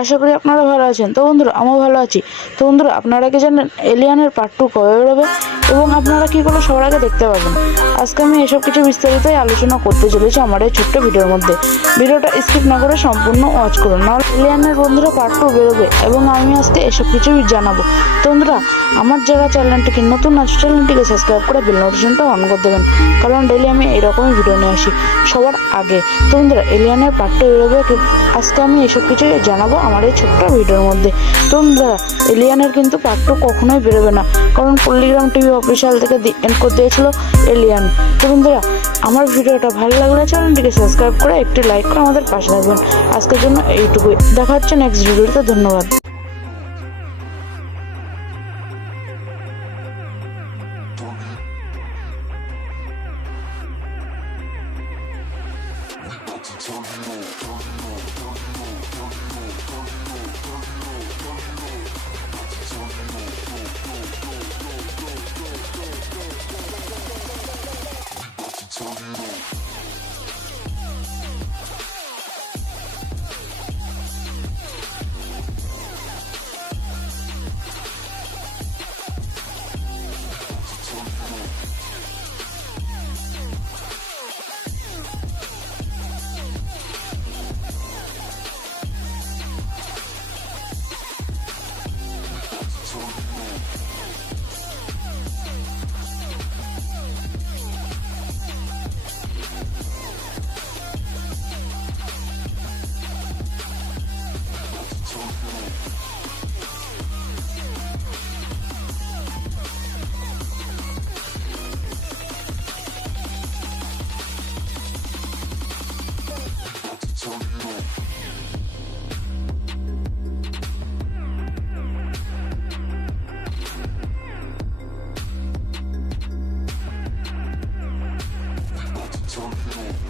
আশা করি আপনারা ভালো আছেন। তো বন্ধুরা, আমিও ভালো আছি। তো বন্ধুরা, আপনারা কি জানেন এলিয়ানের পার্ট 2 কবে বেরোবে এবং আপনারা কি করে সবার আগে দেখতে পাবেন? আজকে আমি এসব কিছু বিস্তারিতই আলোচনা করতে চলেছি আমার এই ছোট্ট ভিডিওর মধ্যে। ভিডিওটা স্কিপ না করে সম্পূর্ণ ওয়াচ করুন, নাহলে এলিয়ানের বন্ধুরা পার্ট 2 বেরোবে এবং আমি আজকে এসব কিছুই জানাবো। তো বন্ধুরা, আমার যারা চ্যানেলটিকে নতুন আছে চ্যানেলটিকে সাবস্ক্রাইব করে বেল নোটিফিকেশনটা অন করে দেবেন, কারণ ডেইলি আমি এইরকমই ভিডিও নিয়ে আসি সবার আগে। তো বন্ধুরা, এলিয়ানের পার্ট 2 বেরোবে আজকে আমি এসব কিছু জানাবো আমার এই ছোট্ট ভিডিওর মধ্যে। তো বন্ধুরা, এলিয়ানের কিন্তু পার্ট 2 কখনোই বেরোবে না, কারণ পল্লিগ্রাম টিভি অফিসিয়াল থেকে এন্ড করে দিয়েছিল এলিয়ান। তো বন্ধুরা, আমার ভিডিওটা ভালো লাগলে চ্যানেলটিকে সাবস্ক্রাইব করে একটি লাইক করে আমাদের পাশে থাকবেন। আজকের জন্য এইটুকুই, দেখা হচ্ছে নেক্সট ভিডিওতে। ধন্যবাদ। Tell you